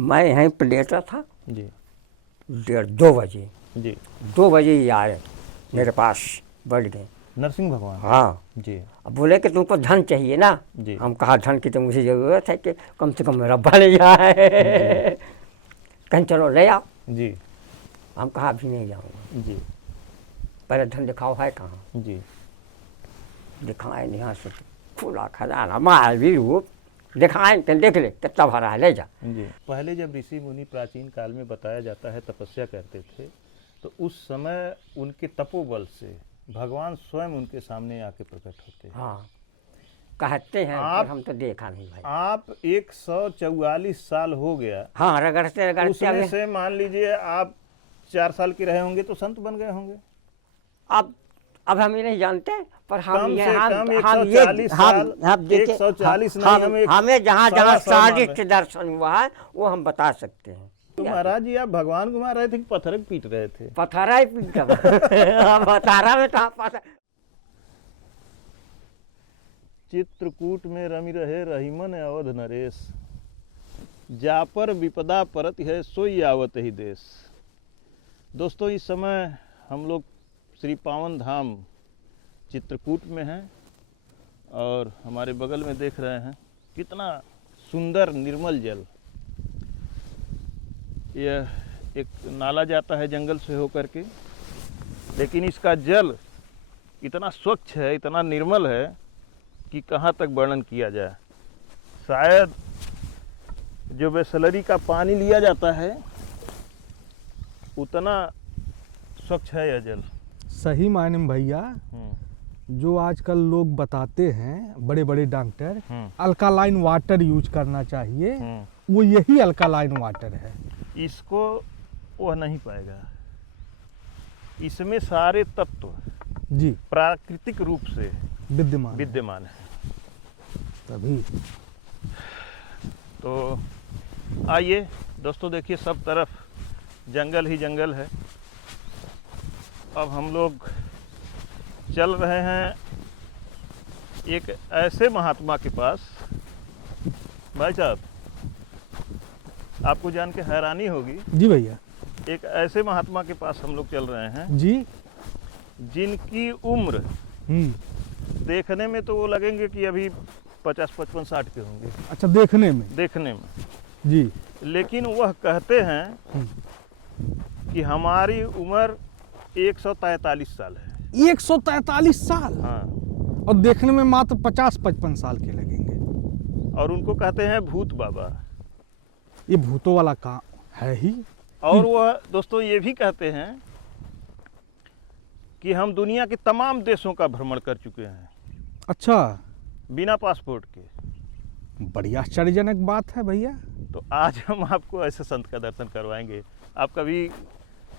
मैं यहीं पर लेटा था जी 2 बजे। जी 2 बजे ही आए मेरे पास, बैठ गए। नरसिंह भगवान। हाँ, जी अब बोले कि तुमको धन चाहिए ना। जी हम कहा धन की तो मुझे ज़रूरत है कि कम से कम मेरा बन जाए। कहीं चलो ले आओ। जी हम कहा अभी नहीं जाऊँगा, जी पहले धन दिखाओ है कहाँ। जी दिखाए यहाँ से खुला खजाना माल भी रूप दिखाएं कि देख ले कितना भरा है, ले जा। जी। पहले जब ऋषि मुनि प्राचीन काल में बताया जाता है तपस्या करते थे, तो उस समय उनके तपोबल से भगवान स्वयं उनके सामने आके प्रकट होते हैं। हाँ, कहते हैं पर हम तो देखा नहीं भाई। आप 144 साल हो गया। हाँ, रगड़ते रगड़ते उसमें अभी से मान लीजिए आप 4 साल के रहे होंगे तो संत बन गए होंगे। अब हम ये नहीं जानते, पर हम कम ये से हम कम ये 140 साल, हम देखे 140 नहीं, हमें जहाँ सवा जहाँ सौ मान स्वादिष्ट दर्शन हुआ है वो हम बता सकते हैं। तो महाराज जी आप भगवान को मार रहे थे कि पत्थर पीट रहे थे? पथरा ही पीटा। पथरा में तो पथरा। चित्रकूट में रमि रहे रहीमन अवध नरेश, जा पर विपदा परत है सोई आवत ही देश। दोस्तों, इस समय हम लोग श्री पावन धाम चित्रकूट में हैं और हमारे बगल में देख रहे हैं कितना सुंदर निर्मल जल। यह एक नाला जाता है जंगल से होकर के, लेकिन इसका जल इतना स्वच्छ है, इतना निर्मल है कि कहाँ तक वर्णन किया जाए। शायद जो बिसलरी का पानी लिया जाता है उतना स्वच्छ है यह जल। सही मायने में भैया, जो आजकल लोग बताते हैं बड़े बड़े डॉक्टर, अल्कालाइन वाटर यूज करना चाहिए, वो यही अल्कालाइन वाटर है। इसको वह नहीं पाएगा। इसमें सारे तत्व जी प्राकृतिक रूप से विद्यमान है। तभी तो आइए दोस्तों, देखिए सब तरफ जंगल ही जंगल है। अब हम लोग चल रहे हैं एक ऐसे महात्मा के पास। भाई साहब, आपको जान के हैरानी होगी। जी भैया। एक ऐसे महात्मा के पास हम लोग चल रहे हैं जी, जिनकी उम्र देखने में तो वो लगेंगे कि अभी 50, 55, 60 के होंगे। अच्छा, देखने में जी। लेकिन वह कहते हैं कि हमारी उम्र 143 साल है। 143 साल? हाँ। और देखने में मात्र 50-55 साल के लगेंगे। और उनको कहते हैं भूत बाबा। ये भूतों वाला काम है ही। और वह दोस्तों ये भी कहते हैं कि हम दुनिया के तमाम देशों का भ्रमण कर चुके हैं। अच्छा, बिना पासपोर्ट के। बड़ी आश्चर्यजनक बात है भैया। तो आज हम आपको ऐसे संत का दर्शन करवाएंगे। आप कभी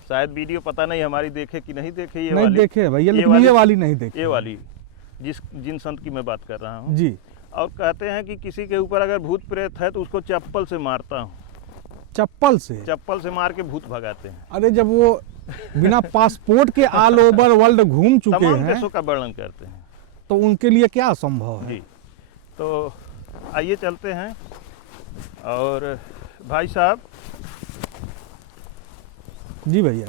शायद वीडियो पता नहीं हमारी देखे कि नहीं देखे, ये नहीं वाली देखे भैया, लेकिन ये वाली नहीं देखे। ये वाली जिन संत की मैं बात कर रहा हूँ जी। और कहते हैं कि किसी के ऊपर अगर भूत प्रेत है तो उसको चप्पल से मारता हूँ। चप्पल से मार के भूत भगाते हैं। अरे, जब वो बिना पासपोर्ट के ऑल ओवर वर्ल्ड घूम चुके तमाम हैं, देशों का वर्णन करते हैं, तो उनके लिए क्या असंभव है। जी। तो आइए चलते हैं। और भाई साहब जी भैया,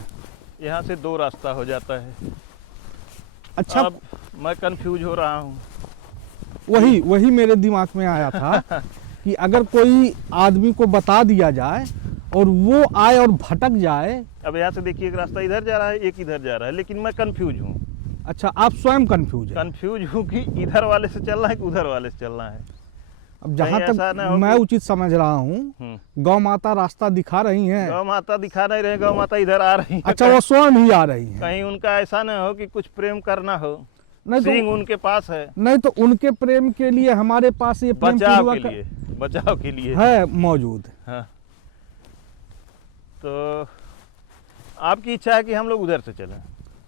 यहाँ से 2 रास्ता हो जाता है। अच्छा, अब मैं कंफ्यूज हो रहा हूँ। वही मेरे दिमाग में आया था कि अगर कोई आदमी को बता दिया जाए और वो आए और भटक जाए। अब यहाँ से देखिए एक रास्ता इधर जा रहा है, एक इधर जा रहा है, लेकिन मैं कंफ्यूज हूँ। अच्छा, आप स्वयं कंफ्यूज हूँ कि इधर वाले से चलना है कि उधर वाले से चलना है। अब जहाँ तक मैं उचित समझ रहा हूँ, गौ माता रास्ता दिखा रही हैं। गौ माता दिखा नहीं रहे, गौ माता इधर आ रही है। अच्छा, वो स्वयं ही आ रही हैं। कहीं उनका ऐसा न हो कि कुछ प्रेम करना हो। नहीं सिंह उनके पास है। नहीं तो उनके प्रेम के लिए हमारे पास ये बचाव के लिए है मौजूद। हाँ। तो आपकी इच्छा है कि हम लोग उधर से चलें,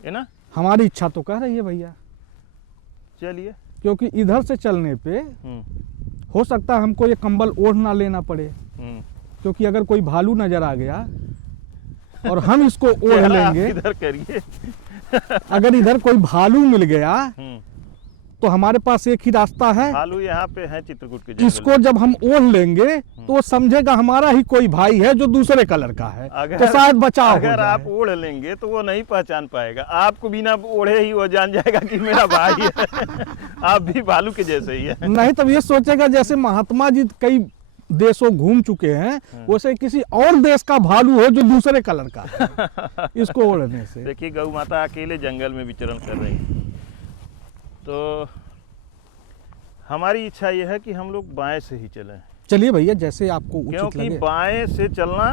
है ना? हमारी इच्छा तो कह रही है भैया। चलिए, क्योंकि इधर से चलने पे हो सकता है हमको ये कंबल ओढ़ ना लेना पड़े, क्योंकि अगर कोई भालू नजर आ गया और हम इसको ओढ़ लेंगे। इधर करिए। अगर इधर कोई भालू मिल गया तो हमारे पास एक ही रास्ता है, भालू यहाँ पे है चित्रकूट के जंगल इसको जब हम ओढ़ लेंगे तो वो समझेगा हमारा ही कोई भाई है जो दूसरे कलर का है, तो शायद बचाव हो अगर जाए। आप ओढ़ लेंगे तो वो नहीं पहचान पाएगा, आपको बिना ओढ़े ही वो जान जाएगा कि मेरा भाई है। आप भी भालू के जैसे ही है। नहीं तब ये सोचेगा जैसे महात्मा जी कई देशों घूम चुके हैं, वैसे किसी और देश का भालू हो जो दूसरे कलर का है, इसको ओढ़ने से। देखिए गौ माता अकेले जंगल में विचरण कर रही है, तो हमारी इच्छा यह है कि हम लोग बाएं से ही चलें, चलिए भैया जैसे आपको उचित क्योंकि लगे। बाएं से चलना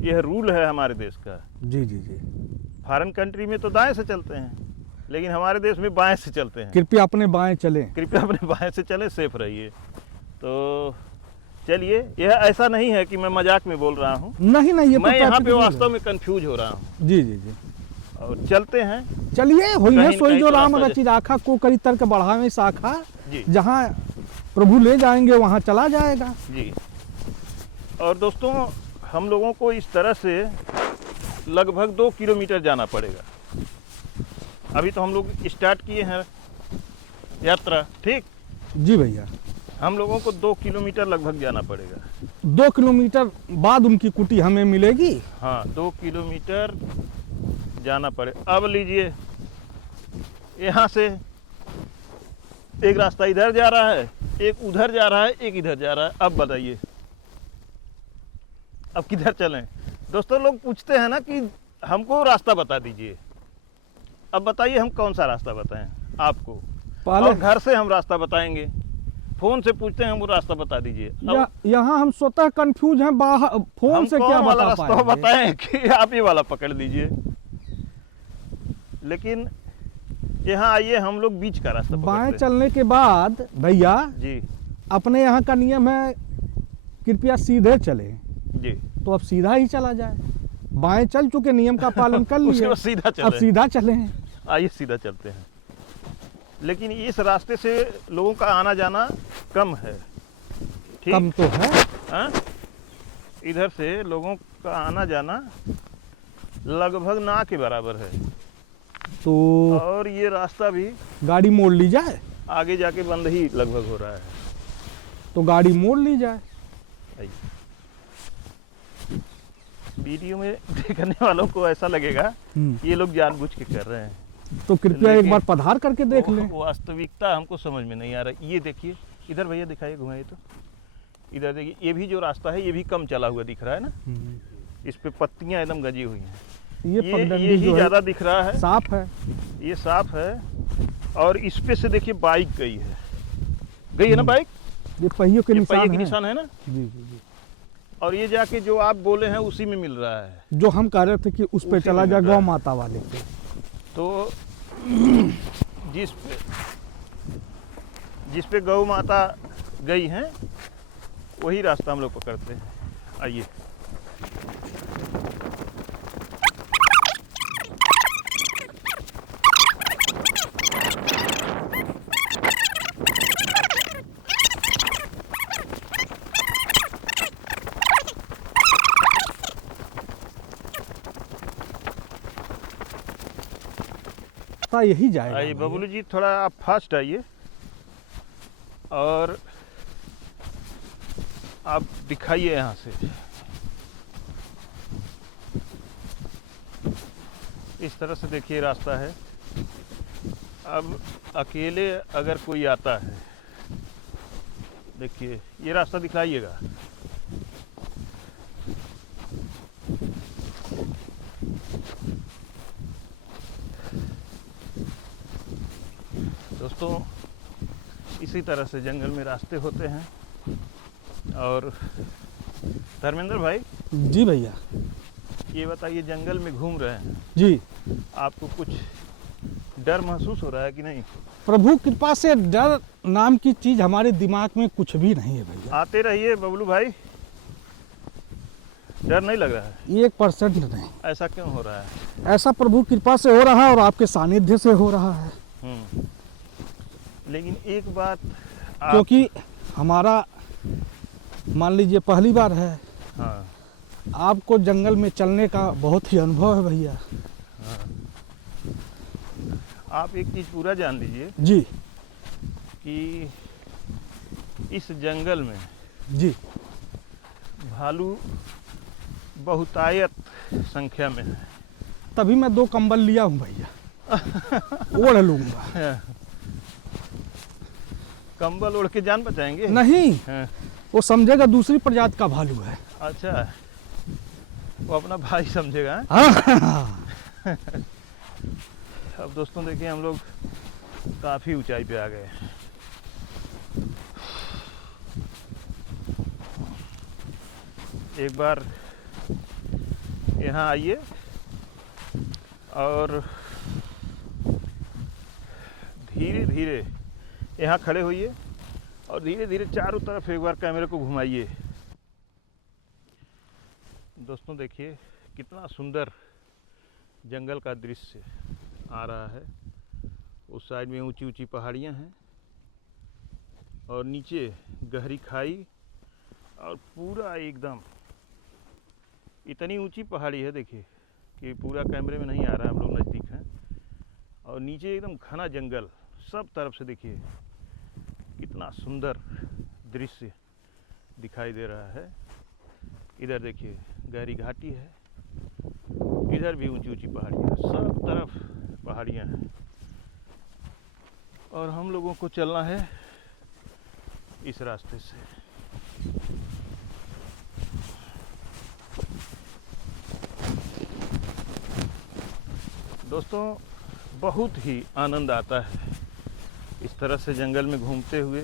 यह रूल है हमारे देश का। जी जी जी, फॉरेन कंट्री में तो दाएं से चलते हैं, लेकिन हमारे देश में बाएं से चलते हैं। कृपया अपने बाएं चलें। कृपया अपने बाएं से चले, सेफ रहिए। तो चलिए, यह ऐसा नहीं है कि मैं मजाक में बोल रहा हूँ, नहीं नहीं, ये तो मैं यहाँ पे practical वास्तव है। में कंफ्यूज हो रहा हूँ। जी जी जी, और चलते हैं। चलिए हुई है कहीं सोई जो तो राम रास्ता रचि राखा, को करी तर्क बढ़ावे शाखा, जी जहाँ प्रभु ले जाएंगे वहाँ चला जाएगा। जी। और दोस्तों, हम लोगों को इस तरह से लगभग 2 किलोमीटर जाना पड़ेगा। अभी तो हम लोग स्टार्ट किए हैं यात्रा, ठीक। जी भैया, हम लोगों को 2 किलोमीटर लगभग जाना पड़ेगा। 2 किलोमीटर बाद उनकी कुटी हमें मिलेगी। हाँ, 2 किलोमीटर जाना पड़े। अब लीजिए, यहाँ से एक रास्ता इधर जा रहा है, एक उधर जा रहा है, एक इधर जा रहा है। अब बताइए, अब किधर चलें? दोस्तों, लोग पूछते हैं ना कि हमको रास्ता बता दीजिए। अब बताइए हम कौन सा रास्ता बताएं आपको? पहले और घर से हम रास्ता बताएंगे, फोन से पूछते हैं हमको रास्ता बता दीजिए। अब यहाँ हम स्वतः कंफ्यूज हैं, बाहर फोन हम से कौन क्या वाला बता रास्ता पाएंगे। बताएं कि आप ये वाला पकड़ लीजिए। लेकिन यहाँ आइए, हम लोग बीच का रास्ता बाएं पकड़ते हैं। चलने के बाद भैया जी अपने यहाँ का नियम है कृपया सीधे चले, जी, तो अब सीधा ही चला जाए। बाएं चल चुके, नियम का पालन कर उसके लिए, बाद सीधा अब चले। सीधा चले। आइए सीधा चलते हैं। लेकिन इस रास्ते से लोगों का आना जाना कम है, ठीक? कम तो है। हाँ? इधर से लोगों का आना जाना लगभग ना के बराबर है। तो और ये रास्ता भी गाड़ी मोड़ ली जाए, आगे जाके बंद ही लगभग हो रहा है। तो गाड़ी मोड़ ली जाए। आइए। वीडियो में देखने वालों को ऐसा लगेगा ये लोग जानबूझ के कर रहे हैं, तो कृपया एक लेकिन बार पधार करके देख लें। वास्तविकता हमको समझ में नहीं आ रहा। ये देखिए, इधर भैया दिखाइए, घुमाइए तो। इधर देखिए, ये भी जो रास्ता है ये भी कम चला हुआ दिख रहा है ना, इस पे पत्तियां एकदम गजी हुई हैं। ये पगडंडी ही जो है ज्यादा दिख रहा है, साफ है। ये साफ है। और इस पे से देखिए बाइक गई है ना बाइक, ये पहियों के ये पहिए निशान के हैं। निशान है ना। जी जी जी, और ये जाके जो आप बोले हैं उसी में मिल रहा है। जो हम कह रहे थे कि उस पे उसी चला में जाए मिल रहा गौ है। माता वाले पे। तो जिस पे गौ माता गई हैं वही रास्ता हम लोग पकड़ते हैं। आइए। यही जाएगा। आइए भैया। बबलू जी, थोड़ा आप फास्ट आइए और आप दिखाइए यहाँ से। इस तरह से देखिए रास्ता है। अब अकेले अगर कोई आता है, देखिए ये रास्ता दिखाइएगा। दोस्तों, इसी तरह से जंगल में रास्ते होते हैं। और धर्मेंद्र भाई जी भैया, ये बताइए, जंगल में घूम रहे हैं, जी आपको कुछ डर महसूस हो रहा है कि नहीं? प्रभु कृपा से डर नाम की चीज हमारे दिमाग में कुछ भी नहीं है भैया। आते रहिए बबलू भाई, डर नहीं लग रहा है? 1% नहीं। ऐसा क्यों हो रहा है? ऐसा प्रभु कृपा से हो रहा है और आपके सानिध्य से हो रहा है। लेकिन एक बात क्योंकि हमारा मान लीजिए पहली बार है, हाँ, आपको जंगल में चलने का बहुत ही अनुभव है भैया। आप एक चीज़ पूरा जान लीजिए जी कि इस जंगल में जी। भालू बहुतायत संख्या में है। तभी मैं 2 कंबल लिया हूँ भैया, ओढ़ लूंगा। कंबल ओढ़ के जान बचाएंगे? नहीं, हाँ। वो समझेगा दूसरी प्रजाति का भालू है। अच्छा, वो अपना भाई समझेगा। हाँ। अब दोस्तों देखिए, हम लोग काफ़ी ऊंचाई पे आ गए। एक बार यहाँ आइए और धीरे धीरे यहाँ खड़े होइए और धीरे धीरे चारों तरफ एक बार कैमरे को घुमाइए। दोस्तों देखिए कितना सुंदर जंगल का दृश्य आ रहा है। उस साइड में ऊंची ऊंची पहाड़ियाँ हैं और नीचे गहरी खाई और पूरा एकदम इतनी ऊंची पहाड़ी है देखिए कि पूरा कैमरे में नहीं आ रहा है, हम लोग नज़दीक हैं। और नीचे एकदम घना जंगल, सब तरफ से देखिए कितना सुंदर दृश्य दिखाई दे रहा है। इधर देखिए गहरी घाटी है, इधर भी ऊंची ऊंची पहाड़ियाँ, सब तरफ पहाड़ियाँ हैं। और हम लोगों को चलना है इस रास्ते से। दोस्तों बहुत ही आनंद आता है इस तरह से जंगल में घूमते हुए,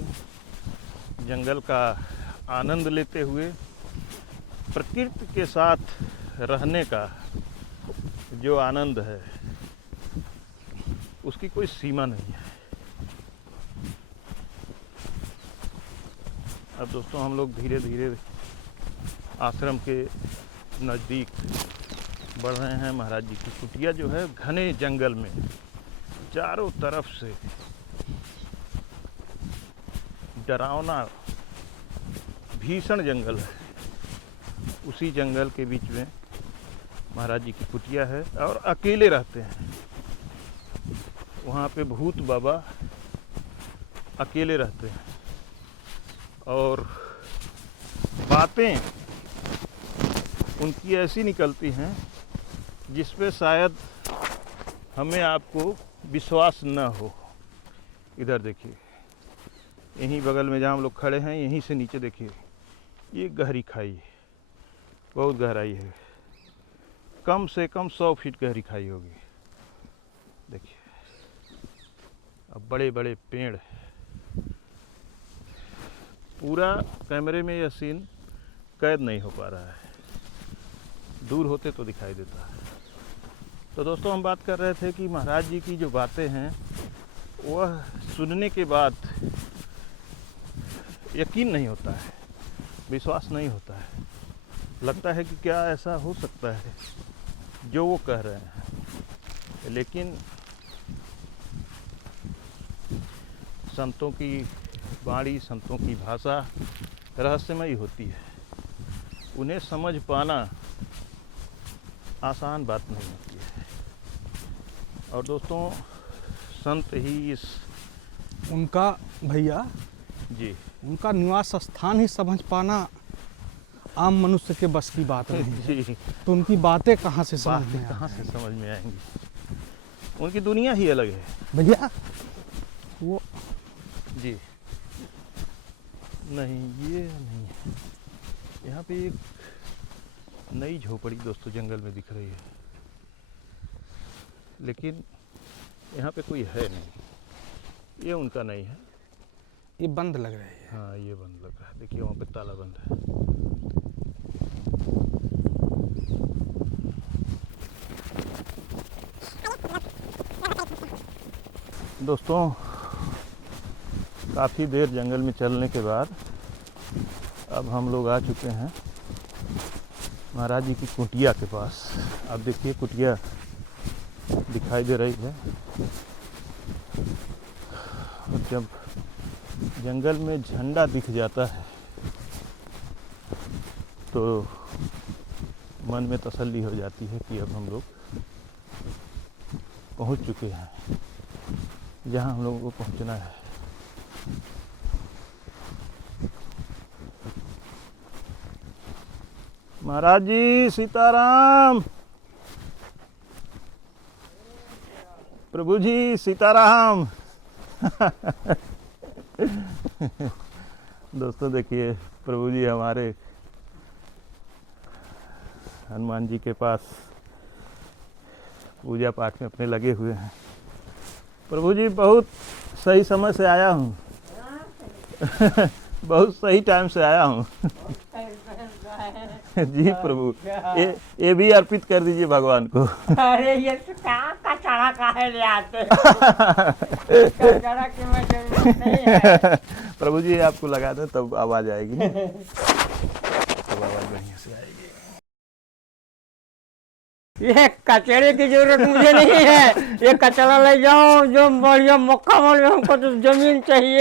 जंगल का आनंद लेते हुए। प्रकृति के साथ रहने का जो आनंद है उसकी कोई सीमा नहीं है। अब दोस्तों हम लोग धीरे धीरे आश्रम के नज़दीक बढ़ रहे हैं। महाराज जी की कुटिया जो है घने जंगल में, चारों तरफ से डरावना भीषण जंगल है। उसी जंगल के बीच में महाराज जी की कुटिया है और अकेले रहते हैं। वहाँ पे भूत बाबा अकेले रहते हैं और बातें उनकी ऐसी निकलती हैं जिस पे शायद हमें आपको विश्वास न हो। इधर देखिए, यहीं बगल में जहाँ हम लोग खड़े हैं, यहीं से नीचे देखिए ये गहरी खाई है, बहुत गहराई है, कम से कम 100 फीट गहरी खाई होगी। देखिए अब बड़े बड़े पेड़, पूरा कैमरे में यह सीन कैद नहीं हो पा रहा है, दूर होते तो दिखाई देता है। तो दोस्तों हम बात कर रहे थे कि महाराज जी की जो बातें हैं वह सुनने के बाद यकीन नहीं होता है, विश्वास नहीं होता है। लगता है कि क्या ऐसा हो सकता है जो वो कह रहे हैं। लेकिन संतों की वाणी, संतों की भाषा रहस्यमयी होती है। उन्हें समझ पाना आसान बात नहीं होती है। और दोस्तों संत ही इस उनका भैया जी उनका निवास स्थान ही समझ पाना आम मनुष्य के बस की बात नहीं है। जी तो उनकी बातें कहाँ से समझ में बातें कहाँ से आएंगी? समझ में आएंगी? उनकी दुनिया ही अलग है भैया वो जी। नहीं ये नहीं है। यहाँ पे एक नई झोपड़ी दोस्तों जंगल में दिख रही है, लेकिन यहाँ पे कोई है नहीं। ये उनका नहीं है, ये बंद लग रही है। हाँ ये बंद लग रहा है। देखिए वहाँ पे ताला बंद है। दोस्तों काफ़ी देर जंगल में चलने के बाद अब हम लोग आ चुके हैं महाराज जी की कुटिया के पास। अब देखिए कुटिया दिखाई दे रही है। और जब जंगल में झंडा दिख जाता है तो मन में तसल्ली हो जाती है कि अब हम लोग पहुंच चुके हैं। जहाँ हम लोगों को पहुँचना है। महाराज जी सीताराम। प्रभु जी सीताराम। दोस्तों देखिए, प्रभु जी हमारे हनुमान जी के पास पूजा पाठ में अपने लगे हुए हैं। प्रभु जी बहुत सही समय से आया हूँ। बहुत सही टाइम से आया हूँ। जी प्रभु, ये भी अर्पित कर दीजिए भगवान को। अरे ये तो कचड़ा काहे ले आते कचड़ा की मैं जरूरत नहीं है। प्रभु जी आपको लगा दें तब आवाज आएगी, तब आवाज बढ़िया से आएगी। ये कचड़े की जरूरत मुझे नहीं है, ये कचड़ा ले जाओ जो बढ़िया मक्का मोल में, हमको तो जमीन चाहिए।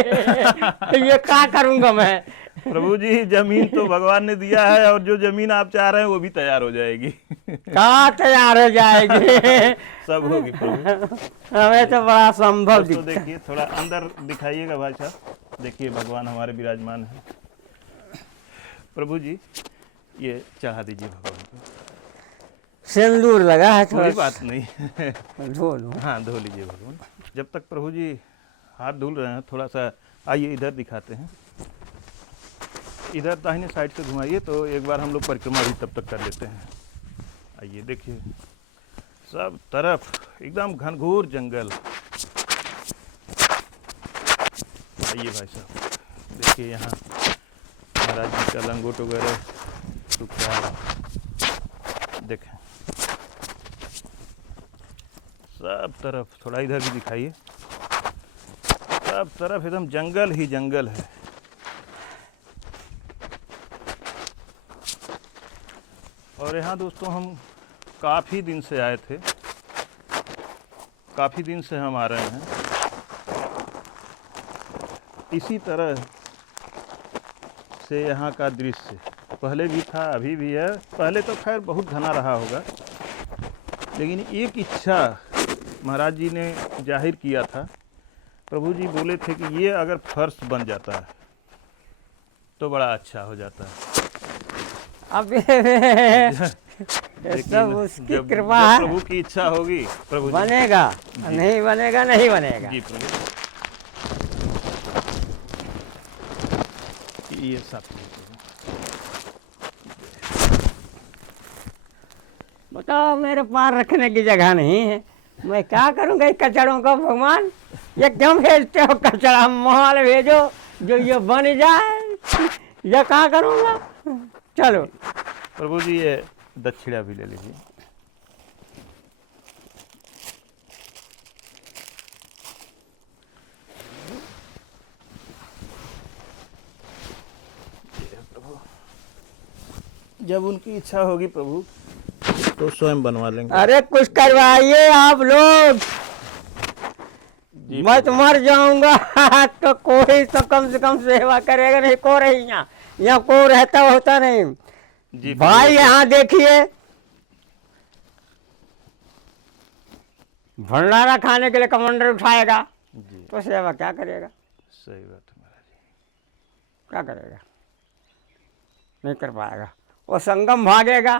ये क्या करूंगा मैं। प्रभु जी जमीन तो भगवान ने दिया है, और जो जमीन आप चाह रहे हैं वो भी तैयार हो जाएगी। कहाँ तैयार हो जाएगी। सब होगी प्रभु। हमें तो बड़ा संभव दोस्तों दिखता। देखिए, थोड़ा अंदर दिखाइएगा भाई साहब। देखिए भगवान हमारे विराजमान है। प्रभु जी ये चढ़ा दीजिए भगवान को। सिंदूर लगा है कोई थोड़ा। बात नहीं। धो लो। हाँ धो लीजिए भगवान। जब तक प्रभु जी हाथ धुल रहे हैं, थोड़ा सा आइए इधर दिखाते हैं। इधर दाहिने साइड से घुमाइए तो एक बार हम लोग परिक्रमा भी तब तक कर लेते हैं। आइए देखिए, सब तरफ एकदम घनघोर जंगल। आइए भाई साहब, देखिए यहाँ महाराज जी का लंगोट वगैरह सूख रहा है। देखें सब तरफ, थोड़ा इधर भी दिखाइए। सब तरफ एकदम जंगल ही जंगल है। और यहाँ दोस्तों हम काफ़ी दिन से आए थे, काफ़ी दिन से हम आ रहे हैं। इसी तरह से यहाँ का दृश्य पहले भी था, अभी भी है। पहले तो खैर बहुत घना रहा होगा, लेकिन एक इच्छा महाराज जी ने जाहिर किया था। प्रभु जी बोले थे कि ये अगर फर्श बन जाता है तो बड़ा अच्छा हो जाता है। अब देखिए सब ना, उसकी जब कृपा है। प्रभु की इच्छा होगी प्रभु जी। बनेगा, नहीं बनेगा नहीं बनेगा। जी प्रभु, ये सब बताओ, मेरे पास रखने की जगह नहीं है, मैं क्या करूँगा इस कचड़ों को। भगवान ये क्यों भेजते हो कचड़ा, माल भेजो जो ये बन जाए। ये क्या करूँगा। चलो प्रभु जी, ये दक्षिणा भी ले लीजिए। जब उनकी इच्छा होगी प्रभु तो स्वयं बनवा लेंगे। अरे कुछ करवाइए आप लोग, मैं तो मर जाऊंगा तो कोई तो कम से कम सेवा करेगा नहीं। को रही यहाँ को रहता होता नहीं। जी भाई यहाँ देखिए, भंडारा खाने के लिए कमांडर उठाएगा जी, तो सेवा क्या करेगा। सही बात है महाराज जी। क्या करेगा, नहीं कर पाएगा। वो संगम भागेगा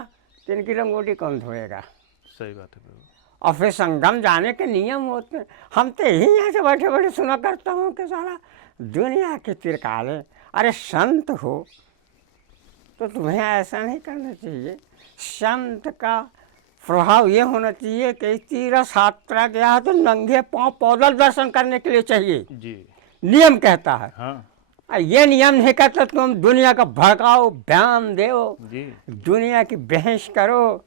तो इनकी लंगोटी कौन धोएगा। सही बात है प्रभु। और फिर संगम जाने के नियम होते हैं। हम तो यही यहाँ से बैठे बैठे सुना करता हूँ कि साला दुनिया के तिरकाले। अरे संत हो तो तुम्हें ऐसा नहीं करना चाहिए। संत का प्रभाव ये होना चाहिए कि तीर्थ यात्रा गया तो नंगे पाँव पैदल दर्शन करने के लिए चाहिए, जी नियम कहता है। हाँ ये नियम नहीं कहता तुम दुनिया का भड़काओ, बयान दो, जी, दुनिया की बहस करो।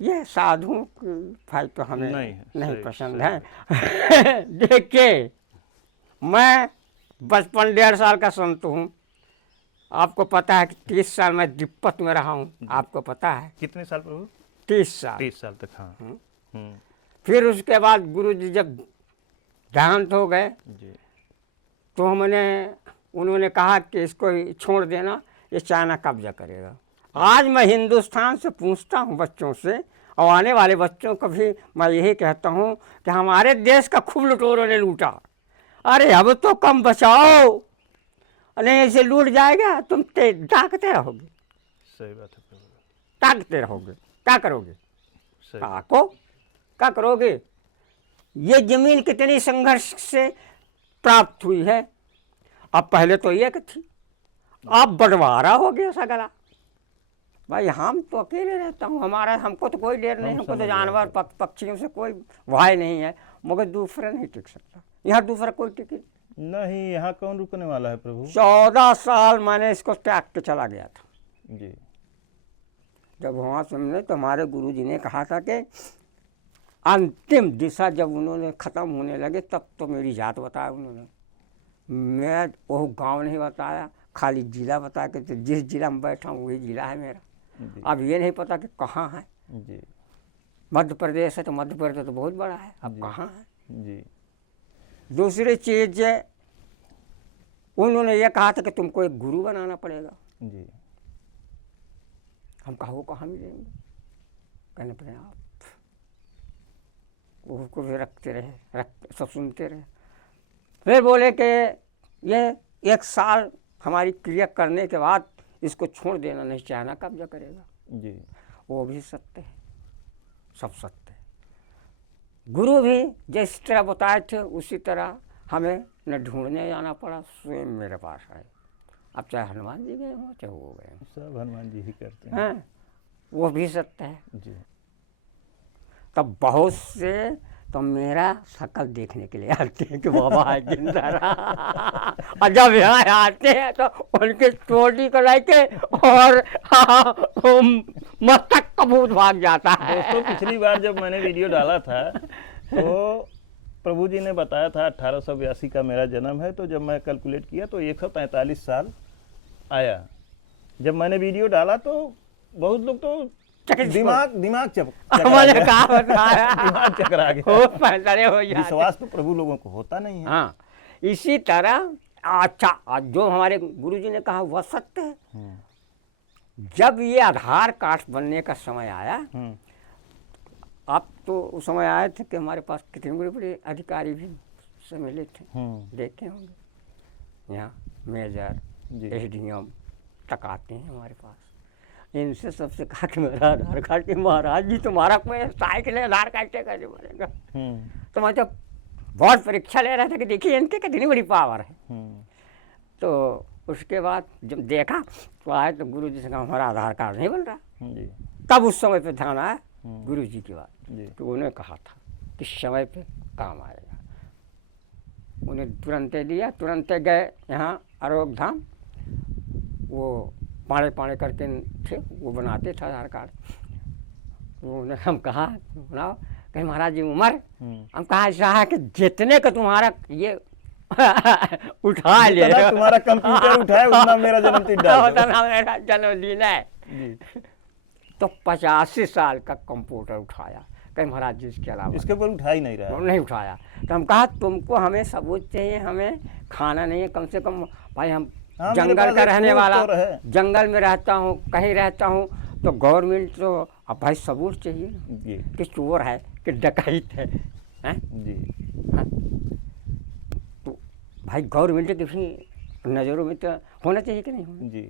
ये साधुओं की भाई तो हमें नहीं, नहीं सही- पसंद सही है। देखिए, मैं 55-1.5 साल का संत हूँ। आपको पता है कि 30 साल मैं दिक्कत में रहा हूँ। आपको पता है कितने साल प्रभु? 30 साल। 30 साल तक। हाँ फिर उसके बाद गुरु जी जब देहांत हो गए जी, तो उन्होंने कहा कि इसको छोड़ देना, ये चाइना कब्जा करेगा। आज मैं हिंदुस्तान से पूछता हूँ बच्चों से, और आने वाले बच्चों को भी मैं यही कहता हूँ कि हमारे देश का खूब लुटेरों ने लूटा, अरे अब तो कम बचाओ, नहीं ऐसे लूट जाएगा तुम ताकते रहोगे, सही बात है प्रभु, ताकते रहोगे, क्या करोगे? सही ताको क्या करोगे? ये जमीन कितनी संघर्ष से प्राप्त हुई है। अब पहले तो एक थी, अब बंटवारा हो गया सगला। भाई हम तो अकेले रहता हूँ, हमारा हमको तो कोई डर नहीं, हमको तो जानवर पक्षियों से कोई भय नहीं है, मगर दूसरा नहीं टिक सकता। यहाँ दूसरा कोई टिके नहीं, यहाँ कौन रुकने वाला है प्रभु? 14 साल मैंने इसको त्याग के चला गया था। जी, जब वहाँ से हमने तो हमारे गुरुजी ने कहा था कि अंतिम दिशा जब उन्होंने ख़त्म होने लगे तब तो मेरी जात बताया उन्होंने। मैं वो गांव नहीं बताया, खाली जिला बता के, तो जिस जिला में बैठा हूँ वही जिला है मेरा। जी, अब ये नहीं पता कि कहाँ है। जी, मध्य प्रदेश है तो मध्य प्रदेश तो बहुत बड़ा है, अब जी। कहाँ है। जी, दूसरी चीज़ उन्होंने ये कहा था कि तुमको एक गुरु बनाना पड़ेगा। जी, हम कहा वो कहाँ मिलेंगे? कहने पड़े आप उसको भी रखते रहे, सब सुनते रहे। फिर बोले कि ये 1 साल हमारी क्रिया करने के बाद इसको छोड़ देना, नहीं चाहना कब्जा करेगा। जी, वो भी सत्य है, सब सत्य है। गुरु भी जिस तरह बताए थे उसी तरह हमें न ढूंढने जाना पड़ा, स्वयं मेरे पास आए। अब चाहे हनुमान जी गए हों चाहे वो गए हों, सब हनुमान जी ही करते हैं। हैं, वो भी सत्य है। जी, तब बहुत से तो मेरा शकल देखने के लिए आते हैं कि बाबा है जिंदा रहा। और जब यहाँ आते हैं तो उनकी चोटी को लेके और मस्तक कबूत भाग जाता है। दोस्तों पिछली बार जब मैंने वीडियो डाला था तो प्रभु जी ने बताया था 1882 का मेरा जन्म है, तो जब मैं कैलकुलेट किया तो 143 साल आया। जब मैंने वीडियो डाला तो बहुत लोग तो दिमाग मैंने कहा बताया दिमाग चकरा गया। हो पैदले हो जाते। विश्वास तो प्रभु लोगों को होता नहीं है। हाँ, इसी तरह अच्छा जो हमारे गुरुजी ने कहा वह सत्य है। जब ये आधार कार्ड बनने का समय आया, अब तो उस समय आए थे कि हमारे पास कितने बड़े बड़े अधिकारी भी सम्मिलित थे, देखे होंगे। यहाँ मेजर SDM तक आते हैं हमारे पास। इनसे सबसे कहा कि मेरा आधार कार्ड के महाराज जी तुम्हारा कोई साइकिल है, आधार कार्ड कैसे बनेगा? तो मैं जब बहुत परीक्षा ले रहा था कि देखिए इनके कितनी बड़ी पावर है। तो उसके बाद जब देखा तो आए तो गुरु जी से कहा हमारा आधार कार्ड नहीं बन रहा। तब उस समय पे ध्यान आया गुरु जी की बात, तो उन्होंने कहा था कि समय पे काम आएगा। उन्हें तुरंत दिया, तुरंत गए यहाँ आरोग्य धाम, वो पाड़े करके थे, वो बनाते थे आधार कार्ड। तो उन्हें हम कहा बनाओ, कहीं महाराज जी उम्र, हम कहा ऐसा है कि जितने का तुम्हारा ये उठा ले, तुम्हारा कंप्यूटर उठाए उतना मेरा जन्मदिन डाल दो। मेरा जन्मदिन है। तो 85 साल का कंप्यूटर उठाया, कहीं महाराज जी इसके अलावा इसके ऊपर उठा ही नहीं रहा, नहीं उठाया। तो हम कहा तुमको हमें सबूत चाहिए, हमें खाना नहीं है, कम से कम भाई हम जंगल का रहने वाला, जंगल में रहता हूँ, कहीं रहता हूँ, तो गवर्नमेंट तो अब भाई सबूत चाहिए ना कि चोर है कि डकैत है, हैं? जी। हाँ? तो भाई गवर्नमेंट के भी नज़रों में तो होना चाहिए कि नहीं होना? जी,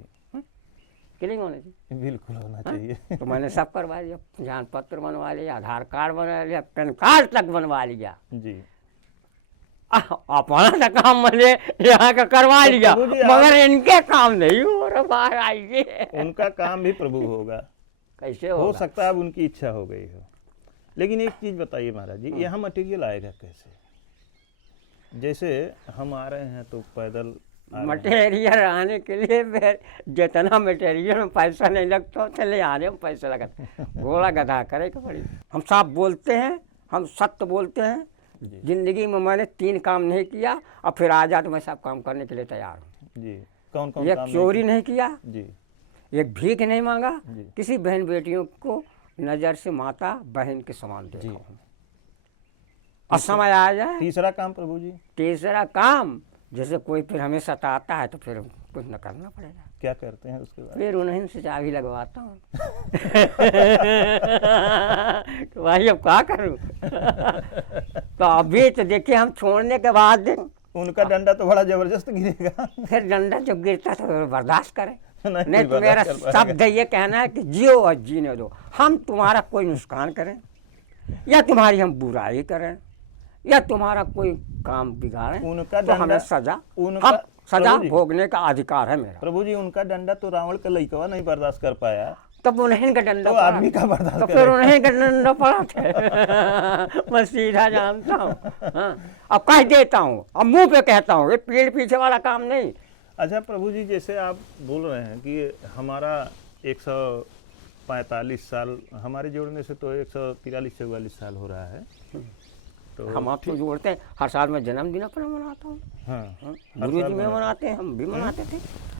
कि नहीं होना चाहिए? बिल्कुल होना चाहिए। तो मैंने सब करवा लिया, पहचान पत्र बनवा लिया, आधार कार्ड बनवा लिया, पैन कार्ड तक बनवा लिया। जी, अपना तो काम मैंने यहाँ का करवा लिया, मगर इनके काम नहीं हो रहा है। उनका काम भी प्रभु होगा, कैसे हो सकता है अब उनकी इच्छा हो गई हो। लेकिन एक चीज़ बताइए महाराज जी, यहाँ मटेरियल आएगा कैसे? जैसे हम आ रहे हैं तो पैदल मटेरियल आने के लिए फिर जितना मटेरियल में पैसा नहीं लगता चले आने में पैसा लगता, घोड़ा गधा करे के पड़ी। हम साफ बोलते हैं, हम सत्य बोलते हैं। जिंदगी में मैंने 3 काम नहीं किया, और फिर आ जा तो मैं सब काम करने के लिए तैयार हूँ। जी, कौन कौन? एक चोरी नहीं किया जी, एक भीख नहीं मांगा, किसी बहन बेटियों को नज़र से माता बहन के समान देखा हूँ। और समय आ जाए। तीसरा काम प्रभु जी? तीसरा काम, जैसे कोई फिर हमें सताता है तो फिर कुछ न करना पड़ेगा। क्या करते हैं उसके बाद? फिर उन्हीं से चाबी लगवाता हूँ। तो भाई अब क्या करूँ? तो अभी तो देखिए हम छोड़ने के बाद उनका डंडा तो बड़ा जबरदस्त गिरेगा। फिर डंडा जब गिरता तो बर्दाश्त करें। नहीं कोई तो मेरा बर्दाश्त कर पाएगा। शब्द ये कहना है कि जियो और जीने दो। हम तुम्हारा कोई नुकसान करें या तुम्हारी हम बुराई करें या तुम्हारा कोई काम बिगाड़ें उनका तो हमें डंडा- सजा उनका- हम सजा प्रभु जी- भोगने का अधिकार है मेरा। प्रभु जी, उनका डंडा तो रावण का लइकवा नहीं बर्दाश्त कर पाया, तब उन्हीं का डंडा तो पड़ा। आदमी का बर्दाश्त तो फिर करेगा। उन्हीं का डंडा पड़ा थे। मैं सीधा जानता हूँ। हाँ, अब कह देता हूँ, अब मुंह पे कहता हूँ, ये पीठ पीछे वाला काम नहीं। अच्छा प्रभु जी, जैसे आप बोल रहे हैं कि हमारा 145 साल, हमारे जोड़ने से तो 143-44 साल हो रहा है। तो हम आपको जोड़ते हैं, हर साल मैं जन्मदिन अपना मनाता हूँ। हाँ, गुरु जी में मनाते हैं, हम भी मनाते थे।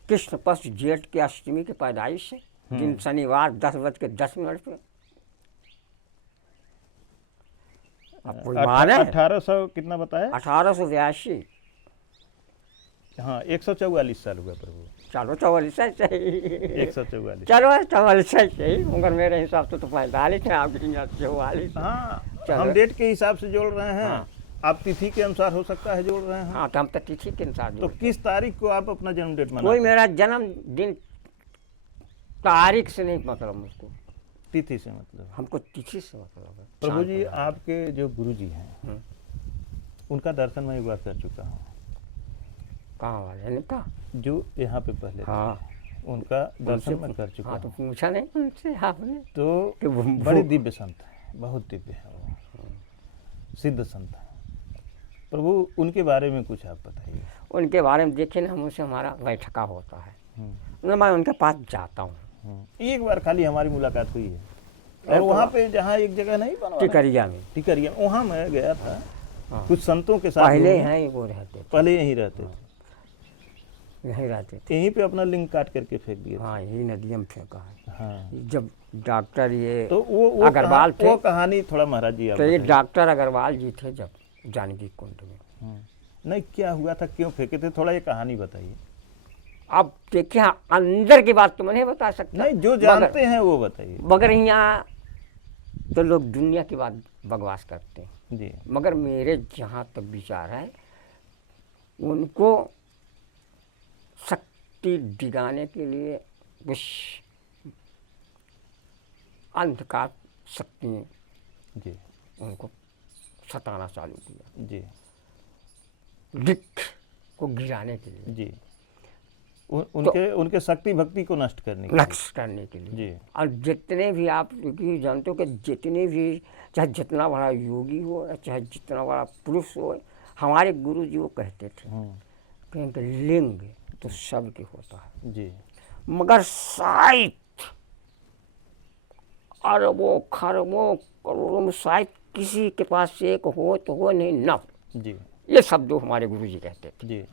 कृष्ण पक्ष जेठ की अष्टमी की पैदाइश से, दिन शनिवार 10:10 पे। अब कोई माने 1800 कितना बताया? 1882। हाँ, 144 साल हुआ प्रभु। चलो 44 सही। 144। चलो 44 सही, मगर मेरे हिसाब से तो 45 है, आपकी 44। हाँ, चलो। हम डेट के हिसाब से जोड़ रहे हैं। हाँ। आप तिथि के अनुसार हो सकता है जोड़ रहे हैं। हाँ, तो हम तो तिथि के अनुसार तो जोड़ते हैं। किस तारीख को आप अपना जन्म डेट कोई मनाते हैं? मेरा जन्मदिन तारीख से नहीं मतलब मुझको, तिथि से मतलब। हमको तिथि से मतलब है। प्रभु जी, आपके जो गुरु जी हैं, हम्म। उनका दर्शन मैं एक बार कर चुका हूँ, कहाँ वाले ने कहा? जो यहाँ पे पहले थे। हाँ, उनका दर्शन उनसे- मैं कर चुका हाँ तो हूँ। पूछा नहीं उनसे आपने तो कि बड़े दिव्य संत हैं, बहुत दिव्य है वो, सिद्ध संत हैं। प्रभु, उनके बारे में कुछ आप बताइए। उनके बारे में देखे ना, हमसे हमारा बैठका होता है, मैं उनके पास जाता हूँ। एक बार खाली हमारी मुलाकात हुई है, और वहाँ पे जहाँ एक जगह नहीं बनवा टिकरिया में टिकरिया, वहाँ मैं गया था। हाँ। कुछ संतों के साथ पहले घूमने। हैं वो रहते थे, पहले यहीं रहते थे, यहीं रहते थे। यहीं पे अपना लिंग काट करके फेंक दिया था। हाँ, यही नदिया में फेंका है। हाँ, जब डॉक्टर ये तो वो अग्रवाल थे, वो कहानी थोड़ा महाराज जी आप तो ये बताइए। डॉक्टर अग्रवाल जी थे जब जानकी कुंड में। नहीं, क्या हुआ था, क्यों फेंके थे, थोड़ा ये कहानी बताइए। अब देखिए, अंदर की बात तो मैं नहीं बता सकता, नहीं, जो जानते हैं वो बताइए। मगर यहाँ तो लोग दुनिया की बात बकवास करते हैं। जी। मगर मेरे जहाँ तक विचार है, उनको शक्ति दिखाने के लिए कुछ अंधकार शक्ति ने जी। उनको सताना चालू किया, जी। दिख को गिराने के लिए, जी। उनके शक्ति भक्ति को नष्ट करने के नष्ट करने के लिए। जी। और जितने भी आप क्योंकि जानते हो कि जितने भी, चाहे जितना बड़ा योगी हो चाहे जितना बड़ा पुरुष हो, हमारे गुरु जी वो कहते थे कि लिंग तो सबके होता है, जी। मगर शायद अरबों खरबों करोड़ों में शायद किसी के पास एक हो तो हो, नहीं न। जी। ये शब्द हमारे गुरु जी कहते थे। जी।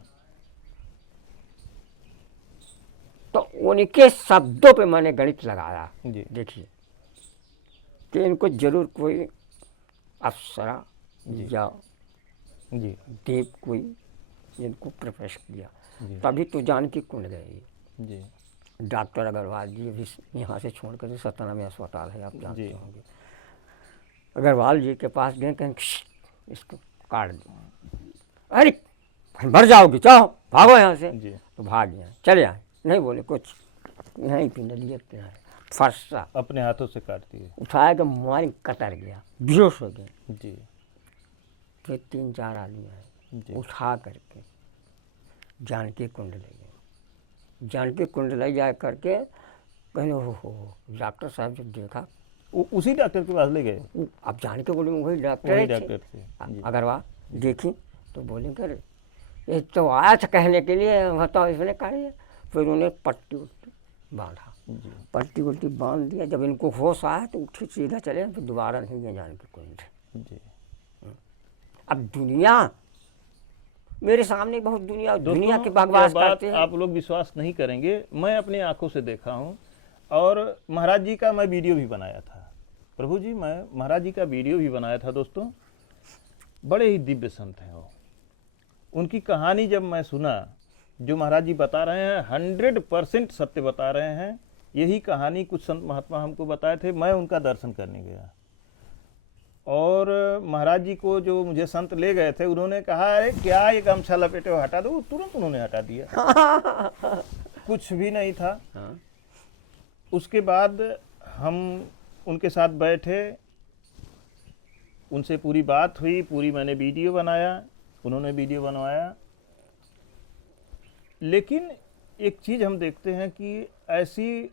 तो उनके शब्दों पे मैंने गणित लगाया। जी। देखिए कि इनको जरूर कोई अप्सरा जी। या जी। देव कोई इनको प्रवेश किया, जी। तभी तो जानकी कुंड गए। जी। डॉक्टर अग्रवाल जी अभी यहाँ से छोड़ कर सतना में अस्पताल है, आप जानते जी। होंगे। अग्रवाल जी के पास गए, कहें इसको काट दो, अरे मर जाओगे, जाओ भागो यहाँ से। जी। तो भाग गए, चले आए, नहीं बोले कुछ, यहीं पे नदिया पे आए, फरसा अपने हाथों से काट दिए। उठाया के मारी, कतर गया, बेहोश हो गए। जी। फिर 3-4 आदमी आए, जी। उठा करके जानकी कुंड ले गए। जानकी कुंड ले जा करके कहीं हो डॉक्टर साहब जब देखा, उसी डॉक्टर के पास ले गए। अब जानकी कुंड में वही डॉक्टर वही ही थे। डॉक्टर थे। जी। अग्रवाल देखी तो बोले कर ये तो आया था कहने के लिए, बताओ इसने काट दिया। फिर उन्हें पट्टी उट्टी बांधा, जी। पट्टी उल्टी बांध दिया। जब इनको होश आया तो उठे सीधा चले, फिर दोबारा नहीं गए जानकी कुंड। जी। अब दुनिया मेरे सामने बहुत दुनिया दुनिया दोस्तों, की बकवास यह बात करते हैं। आप लोग विश्वास नहीं करेंगे, मैं अपनी आंखों से देखा हूँ, और महाराज जी का मैं वीडियो भी बनाया था। प्रभु जी, मैं महाराज जी का वीडियो भी बनाया था। दोस्तों, बड़े ही दिव्य संत हैं वो। उनकी कहानी जब मैं सुना, जो महाराज जी बता रहे हैं 100% सत्य बता रहे हैं। यही कहानी कुछ संत महात्मा हमको बताए थे, मैं उनका दर्शन करने गया और महाराज जी को जो मुझे संत ले गए थे उन्होंने कहा अरे क्या ये गमछा लपेटे हो, हटा दो। तुरंत उन्होंने हटा दिया। कुछ भी नहीं था। उसके बाद हम उनके साथ बैठे, उनसे पूरी बात हुई, पूरी मैंने वीडियो बनाया, उन्होंने वीडियो बनवाया। लेकिन एक चीज़ हम देखते हैं कि ऐसी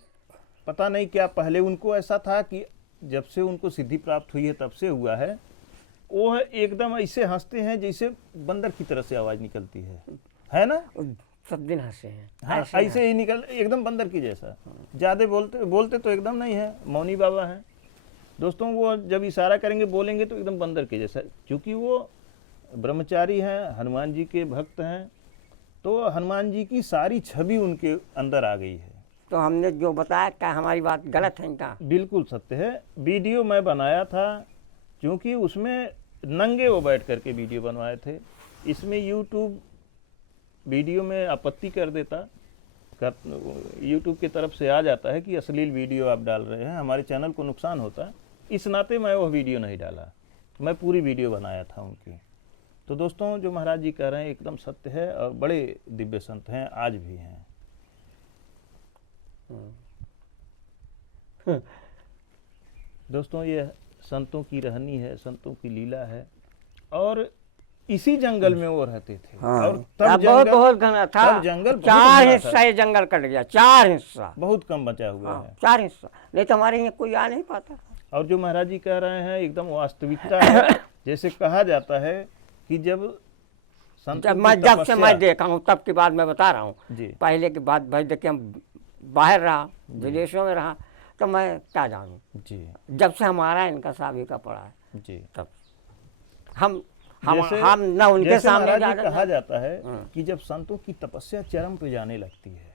पता नहीं क्या पहले उनको ऐसा था कि जब से उनको सिद्धि प्राप्त हुई है तब से हुआ है, वो एकदम ऐसे हंसते हैं जैसे बंदर की तरह से आवाज़ निकलती है ना? सब दिन हंसे हैं। हाँ, ऐसे ही निकल, एकदम बंदर की जैसा। ज़्यादा बोलते तो एकदम नहीं है, मौनी बाबा हैं दोस्तों। वो जब इशारा करेंगे बोलेंगे तो एकदम बंदर के जैसा, क्योंकि वो ब्रह्मचारी हैं, हनुमान जी के भक्त हैं, तो हनुमान जी की सारी छवि उनके अंदर आ गई है। तो हमने जो बताया क्या हमारी बात गलत है क्या? बिल्कुल सत्य है। वीडियो मैं बनाया था क्योंकि उसमें नंगे वो बैठ करके वीडियो बनवाए थे। इसमें यूट्यूब वीडियो में आपत्ति कर देता, यूट्यूब की तरफ से आ जाता है कि अश्लील वीडियो आप डाल रहे हैं, हमारे चैनल को नुकसान होता। इस नाते मैं वह वीडियो नहीं डाला, मैं पूरी वीडियो बनाया था उनकी। तो दोस्तों जो महाराज जी कह रहे हैं एकदम सत्य है और बड़े दिव्य संत हैं, आज भी हैं। दोस्तों ये संतों की रहनी है, संतों की लीला है। और इसी जंगल में वो रहते थे। हाँ। और तब बहुत घना था, तब जंगल बहुत 4 घना हिस्सा था। ये जंगल कट गया, 4 हिस्सा। बहुत कम बचा हुआ हाँ, है। 4 हिस्सा, नहीं तो हमारे यहाँ कोई आ नहीं पाता था। और जो महाराज जी कह रहे हैं एकदम वास्तविकता है। जैसे कहा जाता है कि जब जब से मैं देखा हूँ तब की बात मैं बता रहा हूँ। जी। पहले की बात भाई देखिए, हम बाहर रहा, विदेशों में रहा, तो मैं क्या जानूँ। जी जब से हमारा इनका सावी का पड़ा है जी। तब हम न उनके जैसे सामने महाराज जी कहा जाता है हाँ। कि जब संतों की तपस्या चरम पे जाने लगती है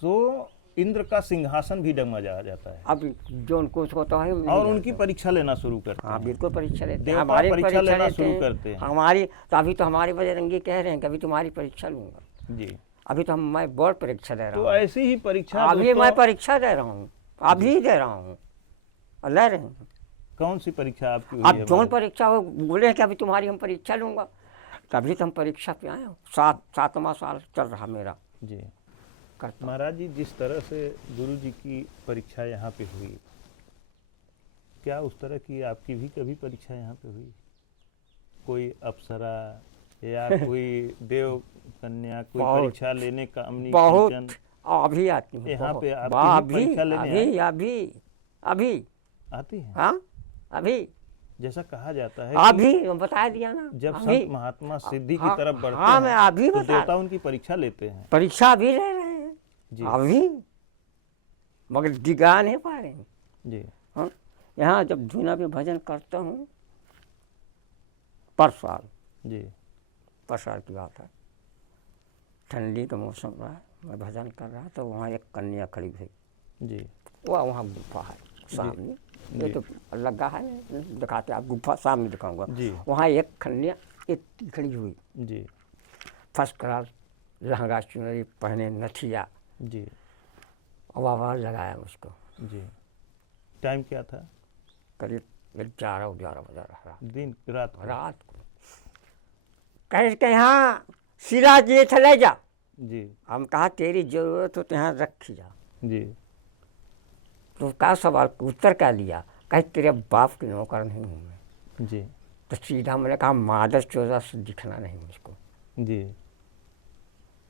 तो इंद्र का सिंहासन भी डगमगा जाता है। अब जो उनको होता है और उनकी परीक्षा लेना शुरू करते हाँ हैं। बिल्कुल परीक्षा लेते हैं, देवता हमारी परीक्षा लेना लेते शुरू हैं। करते हैं। हमारी तो अभी तो हमारे बजरंगी कह रहे हैं कि अभी तुम्हारी परीक्षा लूंगा। जी। अभी तो मैं बोर्ड परीक्षा दे रहा तो हूँ, ऐसी ही परीक्षा अभी दोस्तों, मैं परीक्षा दे रहा हूँ, अभी दे रहा हूँ और ले रहे हैं। कौन सी परीक्षा आपकी हुई अब है? जौन परीक्षा हो बोले कि अभी तुम्हारी हम परीक्षा लूंगा, तभी तो हम परीक्षा पे आए हो। 7वां साल चल रहा मेरा। जी। करता महाराज जी जिस तरह से गुरु जी की परीक्षा यहाँ पे हुई, क्या उस तरह की आपकी भी कभी परीक्षा यहाँ पे हुई? कोई अप्सरा या कोई देव कन्या कोई बहुत- परीक्षा लेने का अम्नी बहुत किंचन अभी आती हूँ, यहाँ बहुत। पे आपकी भी अभी परीक्षा लेने अभी अभी अभी आती है? हाँ अभी जैसा कहा जाता है कि अभी बता दिया ना। जब अभी संत महात्मा सिद्धि की हाँ, तरफ बढ़ते हाँ, मैं हैं अभी तो बता देवता उनकी परीक्षा लेते हैं। परीक्षा भी ले रहे हैं जी अभी, मगर दिगा नहीं पा रहे हैं। जी हाँ, यहाँ जब धुना पे भजन करता हूँ, परसाल की बात है, ठंडी का मौसम रहा है, मैं भजन कर रहा तो वहाँ एक कन्या खड़ी हुई। जी वो वहाँ गुफा है सामने, ये तो लगा है दिखाते, आप गुफा सामने दिखाऊंगा। जी। वहाँ एक कन्या एक खड़ी हुई, जी फर्स्ट क्लास लहंगा चुनरी पहने, नथिया, जी और आवाज़ लगाया उसको। जी। टाइम क्या था? करीब 11-11 बजा रहा दिन रात को? रात को। कहे कि यहाँ सिरा जी चले जा। जी हम कहा तेरी जरूरत हो तो यहाँ रखी जा। जी तो क्या सवाल उत्तर क्या लिया? कहे तेरे बाप की नौकर नहीं हूँ मैं। जी तो सीधा मैंने कहा मादर चौदह से दिखना नहीं मुझको। जी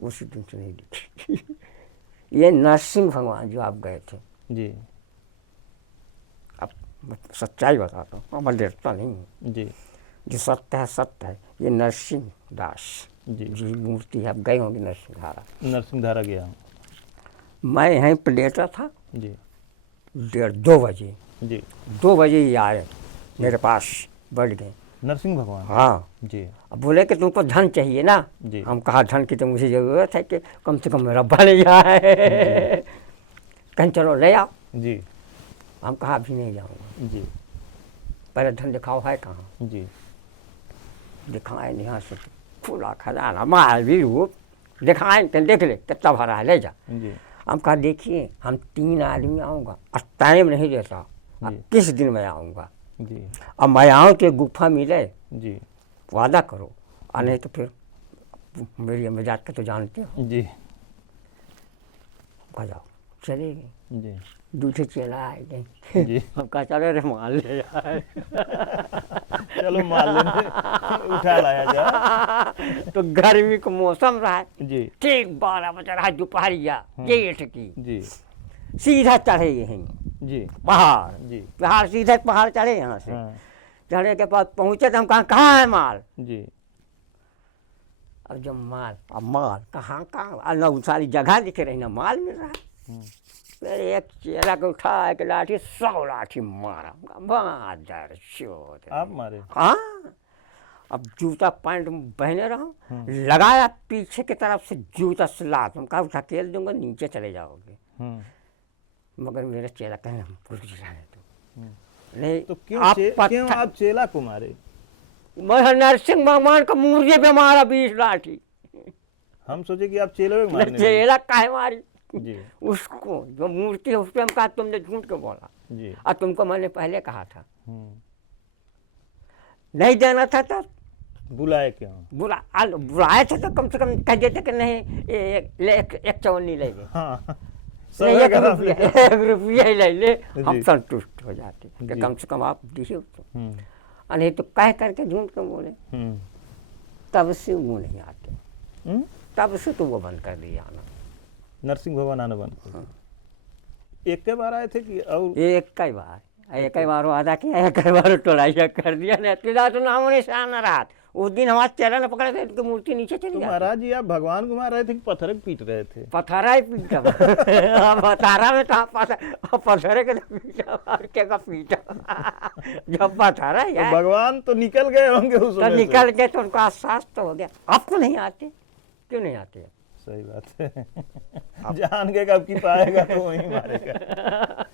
उसी दिन से नहीं दिखी। ये नरसिंह भगवान जो आप गए थे, जी अब सच्चाई बताता हूँ, मैं डरता नहीं हूँ, जी जो सत्य है सत्य है। ये नरसिंह दास जी मूर्ति है, आप गए होंगे नरसिंहधारा। नरसिंहधारा गया हूँ। मैं यहीं पर लेटा था, जी 2 बजे, जी 2 बजे ही आए मेरे पास, बैठ गए। नरसिंह भगवान। हाँ, जी अब बोले कि तुमको धन चाहिए ना। जी हम कहा धन की तो मुझे ज़रूरत है कि कम से कम मेरा बन जाए। कहीं चलो ले आओ। जी हम कहा अभी नहीं जाऊँगा, जी पहले धन दिखाओ है कहाँ। जी दिखाए यहाँ से खुला खजाना, माल भी रूप दिखाएं तो देख ले कितना भरा है, ले जा। जी हम कहा देखिए हम 3 आदमी आऊँगा और टाइम नहीं देता, अब जी। किस दिन मैं आऊँगा, जी अब मैं आऊँ तो एक गुफा मिले, जी वादा करो, और नहीं तो फिर मेरी मजाक के तो जानते हो। जी कहा जाओ, चले गए। जी दूसरे चेला आए गए। जी। हम कहा चलो रे मान ले यार। चलो मान लेंगे, उठा लाया जाए। तो गर्मी का मौसम रहा है, जी ठीक 12 बज रहा है दोपहरिया, गेट की जी सीधा चढ़े यहीं जी पहाड़, जी पहाड़ सीधे पहाड़ चढ़े यहाँ से। हाँ चढ़ने के बाद पहुँचे तो हम कहाँ है माल। जी अब जब माल, अब माल कहाँ न सारी जगह दिख रही, ना माल मिल रहा है। फिर एक चेला को उठा के लाठी 100 लाठी मारा, बहादुर चोट। आप मारे? हाँ, अब जूता पैंट पहने रहा, लगाया पीछे की तरफ से जूता से लात, हम कहा धकेल दूंगा नीचे चले जाओगे। मगर मेरे चेला कहने रुक जाने दो। नहीं तो क्यों आप क्यों आप चेला को मारे? मैं नरसिंह भगवान का मूर्जे पे मारा 20 लाठी। हम सोचे कि आप चेले को मारने चेला काहे मारी जी उसको, जो मूर्ति है उस पर हम कहा तुमने झूठ क्यों बोला, जी और तुमको मैंने पहले कहा था नहीं देना था, तब बुलाए क्यों? बुलाए थे तो कम से कम कह देते कि नहीं एक चवन्नी ले ले, हाँ नहीं 1 रुपया ही ले ले, हम जी। संतुष्ट हो जाते कि जी। कम से कम आप दिए तो। और नहीं तो कह करके झूठ क्यों बोले। तब से वो नहीं आते, तब से तो वो बंद कर दिया आना। नरसिंह भगवान आना बंद कर दिया। एक के बार आए थे कि और एक कई बार वादा किया, कई बार टोलाइया कर दिया, नहीं तो नामों निशान रात। उस दिन हमारे चेला ने पकड़े थे तो मूर्ति नीचे चली तो गई। महाराज जी आप भगवान को मार रहे थे कि पत्थर पीट रहे थे? पथरा ही पीटा। पथरा में तो पथरे के पीटा, और क्या का पीटा। जब पथरा तो यार भगवान तो निकल गए होंगे उस तो समय से। निकल के तो उनको एहसास तो हो गया। आपको नहीं आते, क्यों नहीं आते? सही बात है। जान के कब की पाएगा तो वही मारेगा।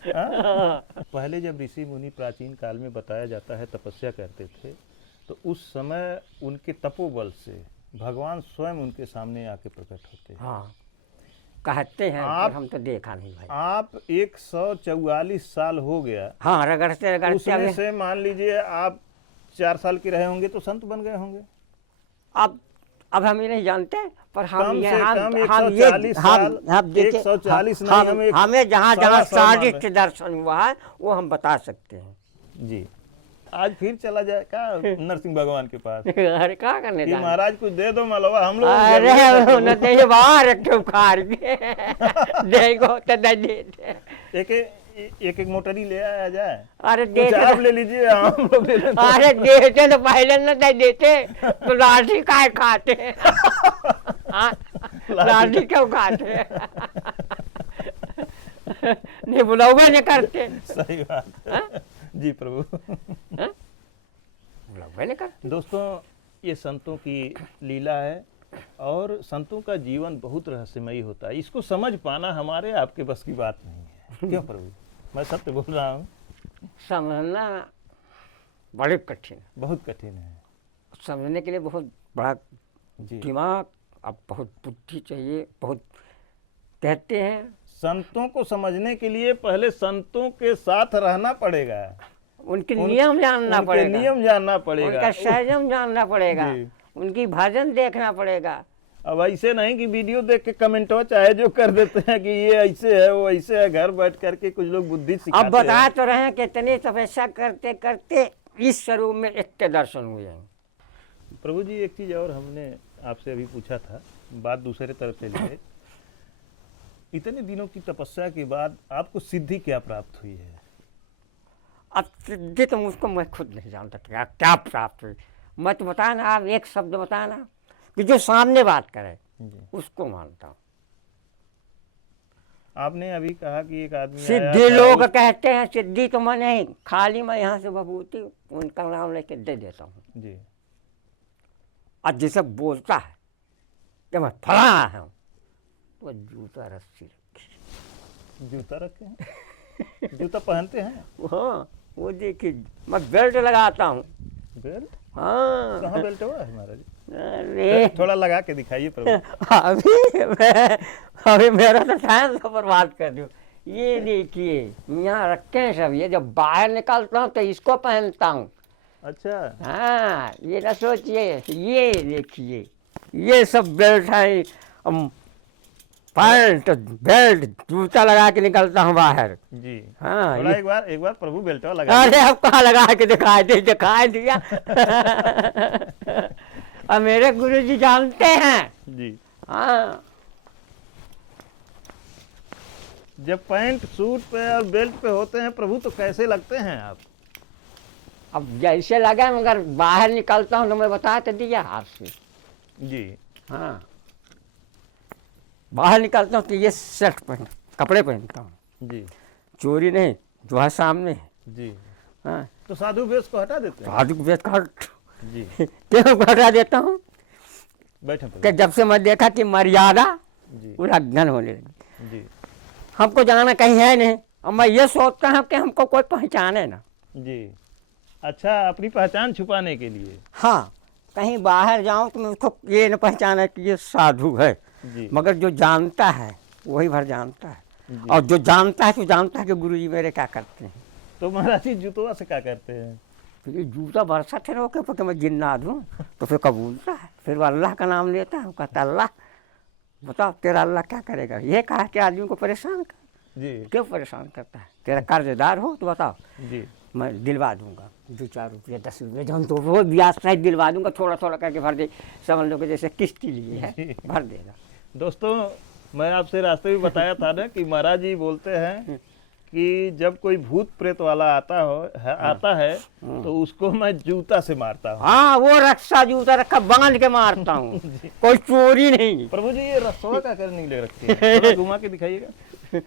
हाँ? पहले जब ऋषि मुनि प्राचीन काल में बताया जाता है तपस्या करते थे, तो उस समय उनके तपोबल से भगवान स्वयं उनके सामने आके प्रकट होते हैं। हाँ कहते हैं, पर हम तो देखा नहीं भाई। आप 144 साल हो गया, हाँ रगड़ते रगड़ते उसमें अभी से मान लीजिए आप 4 साल के रहे होंगे तो संत बन गए होंगे। अब हम ये नहीं जानते, पर हम कम ये से हम कम ये 140 साल, हम देखिए, 140 नहीं, हमें जहाँ जहाँ 100 साल शारीरिक दर्शन हुआ है वो हम बता सकते हैं। जी। आज फिर चला जाए क्या नरसिंह भगवान के पास अरे क्या करने कि जाना? महाराज कुछ दे दो मलवा हम लोग। अरे न दे बाहर एक उखाड़ के देगो तो दे देते। एक मोटरी ले आया जाए। अरे कुछ देते आप ले लीजिए, हम लोग ले लेते। अरे देते तो पहले न दे देते तो लाठी काय खाते। हाँ, लाठी क्यों खाते? नहीं बुलावे नहीं करते। सही बात है। जी प्रभु। बुलावे नहीं करते। दोस्तों ये संतों की लीला है और संतों का जीवन बहुत रहस्यमयी होता है। इसको समझ पाना हमारे आपके बस की बात नहीं है। क्यों प्रभु? मैं सत्य बोल रहा हूँ। समझना बड़े कठिन, बहुत कठिन है समझने के लिए बहुत बड़ा जी। दिमाग, अब बहुत बुद्धि चाहिए, बहुत कहते हैं। संतों को समझने के लिए पहले संतों के साथ रहना पड़ेगा, उनके नियम जानना उनके पड़ेगा, नियम जानना पड़ेगा, उनका संयम जानना पड़ेगा, जी। उनकी भजन देखना पड़ेगा। अब ऐसे नहीं कि वीडियो देख के कमेंटवा चाहे जो कर देते हैं कि ये ऐसे है वो ऐसे है, घर बैठ करके कुछ लोग बुद्धि सिखाते अब बता हैं। तो रहे हैं कितनी तपस्या करते करते इस स्वरूप में इतने दर्शन हुए हैं। प्रभु जी एक चीज और हमने आपसे अभी पूछा था, बात दूसरे तरफ से लिए। इतने दिनों की तपस्या के बाद आपको सिद्धि क्या प्राप्त हुई है? अब सिद्धि तो मुझको मैं खुद नहीं जानता क्या क्या प्राप्त हुई। मैं तो बताया ना, आप एक शब्द बताया ना कि जो सामने बात करे जी। उसको मानता हूँ। आपने अभी कहा कि एक आदमी सिद्धि लोग कहते हैं, सिद्धि तो मैं नहीं, खाली मैं यहाँ से भभूति उनका नाम लेके दे देता हूँ। जी। और जिसे बोलता है कि मैं फलाना हूँ, वो जूता रस्सी रखी। जूता रखे हैं? जूता पहनते हैं? हाँ वो देखिए, मैं बेल्ट लगाता हूँ। बेल्ट? हाँ कहाँ बेल्ट हुआ है महाराज? अरे थोड़ा लगा के दिखाइए प्रभु। अभी मेरा तो टाइम तो बर्बाद कर दो। ये देखिए यहाँ रखे हैं सब, ये जब बाहर निकलता हूँ तो इसको पहनता हूँ। अच्छा, हाँ, ये ना सोचिए, ये देखिए ये सब बेल्ट है, पैंट बेल्ट जूता लगा के निकलता हूँ बाहर। जी हाँ, थोड़ा ये- एक बार प्रभु बेल्टवा लगा। अरे अब कहाँ लगा के दिखाई दिया। और मेरे गुरुजी जानते हैं। जी, हाँ, जब पैंट सूट पे और बेल्ट पे होते हैं प्रभु तो कैसे लगते हैं आप? अब जैसे लगा, मगर बाहर निकलता हूँ तो मैं बता तो दिया आपसे। जी, हाँ, बाहर निकलता हूँ तो ये शर्ट पहन, कपड़े पहनता हूँ, जी, चोरी नहीं, जो है सामने है। जी। हाँ, तो साधु वेश को हटा देते हैं? साधु वेश का जी, क्यों हटा देता हूँ बैठे प्रभु। कि जब से मैं देखा कि मर्यादा जी, उल्लंघन होने लगी, जी, हमको जाना कहीं है नहीं, और मैं ये सोचता हूँ कि हमको कोई पहचाने ना। जी। अच्छा, अपनी पहचान छुपाने के लिए। हाँ, कहीं बाहर जाऊँ तो मैं उसको ये न पहचाने कि ये साधु है, जी, मगर जो जानता है वही भर जानता है। जी। और जो जानता है तो जानता है कि गुरुजी मेरे क्या करते हैं। तो महाराज जी जूतवा से क्या करते हैं? फिर ये जूता बरसा थे रोके porque मैं जिन्ना दूँ तो फिर कबूलता है, फिर वो अल्लाह का नाम लेता है, कहता अल्लाह बताओ तेरा अल्लाह क्या करेगा। ये कहा कि आदमी को परेशान कर, जी, क्यों परेशान करता है, तेरा कर्जदार हो तो बताओ जी, मैं दिलवा दूंगा 2-4 रुपये 10 रुपये, जो हम तो रोज ब्याज सहित दिलवा दूंगा, थोड़ा थोड़ा करके भर दे, समझ लो कि जैसे किस्ती लिए है भर देगा। दोस्तों मैं आपसे रास्ते में बताया था ना कि महाराज जी बोलते हैं कि जब कोई भूत प्रेत वाला आता है तो उसको मैं जूता से मारता हूँ। हाँ, वो रक्षा जूता रखा बांध के मारता हूँ, कोई चोरी नहीं। प्रभु जी ये रसवा का कर नहीं ले रखे हैं, थोड़ा घुमा के दिखाइएगा।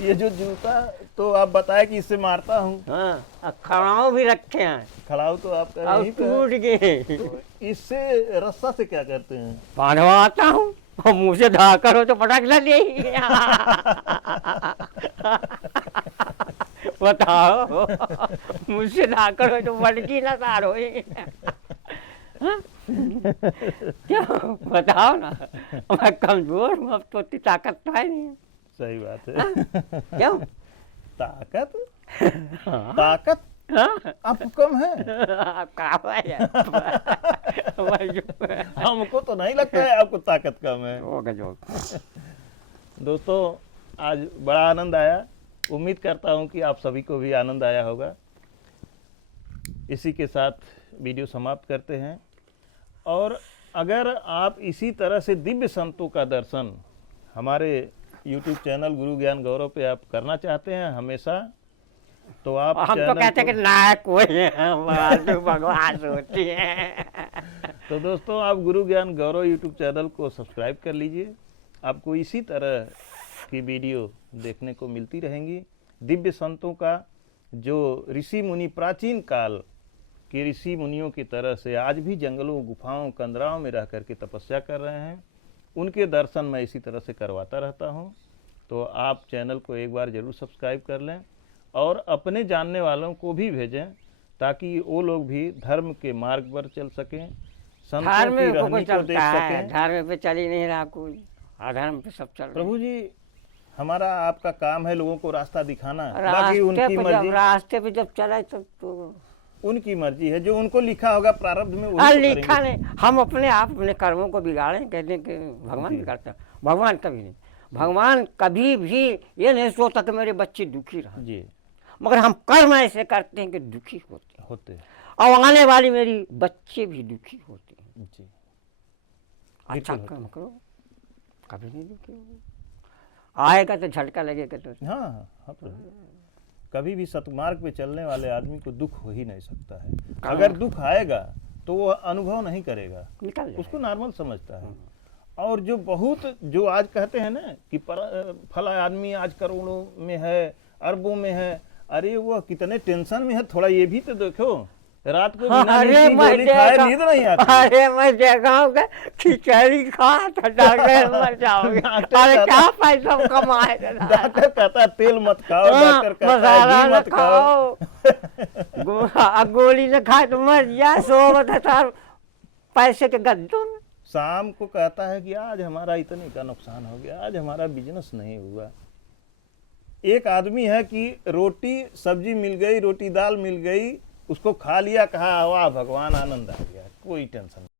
ये जो जूता तो आप बताए कि इससे मारता हूँ। हाँ, खड़ाऊ भी रखे हैं खड़ाऊ तो आपका और यहीं पे है। टूट गए, तो इससे रस्सा से क्या करते हैं? बांधवाता हूँ और मुँह से धाकर हो तो पटक न दे। बताओ, मुझसे धाकर हो तो पटकी न तारो। हाँ? क्यों बताओ ना, मैं कमजोर हूँ, अब तो इतनी ताकत तो है नहीं। सही बात है। क्यों? ताकत? ताकत हाँ? आपको कम है? कहाँ है यार? हमको तो नहीं लगता है आपको ताकत कम है। होगा जो। दोस्तों आज बड़ा आनंद आया, उम्मीद करता हूं कि आप सभी को भी आनंद आया होगा। इसी के साथ वीडियो समाप्त करते हैं, और अगर आप इसी तरह से दिव्य संतों का दर्शन हमारे YouTube चैनल गुरु ज्ञान गौरव पे आप करना चाहते हैं हमेशा, तो आप हम तो चैनल कहते हैं को- कि ना कोई है, भगवान होती है। तो दोस्तों आप गुरु ज्ञान गौरव यूट्यूब चैनल को सब्सक्राइब कर लीजिए, आपको इसी तरह की वीडियो देखने को मिलती रहेंगी। दिव्य संतों का जो ऋषि मुनि प्राचीन काल के ऋषि मुनियों की तरह से आज भी जंगलों गुफाओं कंदराओं में रह करके तपस्या कर रहे हैं, उनके दर्शन मैं इसी तरह से करवाता रहता हूं। तो आप चैनल को एक बार ज़रूर सब्सक्राइब कर लें और अपने जानने वालों को भी भेजें, ताकि वो लोग भी धर्म के मार्ग पर चल सकें, संतों धर्म की में कोई रहनी को देख चलता है, सकें। धर्म पे चल ही नहीं रहा कोई, अधर्म पे सब चल रहा है। प्रभु जी हमारा आपका काम है लोगों को रास्ता दिखाना, बाकी उनकी मर्जी, रास्ते पे जब चला तब तो उनकी मर्जी है, जो उनको लिखा होगा प्रारब्ध में वही तो लिखा करेंगे। नहीं। हम अपने आप अपने कर्मों को बिगाड़े, कहते हैं कि भगवान जी। बिगाड़ता है, भगवान कभी नहीं। भगवान कभी भी ये नहीं सोचता कि मेरे बच्चे दुखी रहे, जी मगर हम कर्म ऐसे करते हैं कि दुखी होते हैं, होते और आने वाली मेरी बच्चे भी दुखी होते हैं। जी अच्छा बिल्कुल कर्म करो, कभी नहीं दुखी होगे। आएगा तो झटका लगेगा तो हाँ हाँ हाँ प्रभु, कभी भी सतमार्ग पे चलने वाले आदमी को दुख हो ही नहीं सकता है। अगर दुख आएगा तो वो अनुभव नहीं करेगा, निकल जाएगा। उसको नॉर्मल समझता है। और जो आज कहते हैं ना कि फला आदमी आज करोड़ों में है, अरबों में है, अरे वो कितने टेंशन में है, थोड़ा ये भी तो देखो, रात को बिना नींद की गोली खाए नींद नहीं आती। अरे मैं देखा हूँ खिचड़ी खा तो डॉक्टर मर जाओगे। अरे क्या पैसा कमाएगा। डॉक्टर कहता है तेल मत खाओ, डॉक्टर कहता है मसाला घी न मत खाओ। खाओ, गोली न खाए तो मर जा, सो बता पैसे के गद्दों में। शाम को कहता है कि आज हमारा इतने का नुकसान हो गया, आज हमारा बिजनेस नहीं हुआ। एक आदमी है कि रोटी सब्जी मिल गई, रोटी दाल मिल गई, उसको खा लिया, कहा वाह भगवान आनंद आ गया, कोई टेंशन नहीं।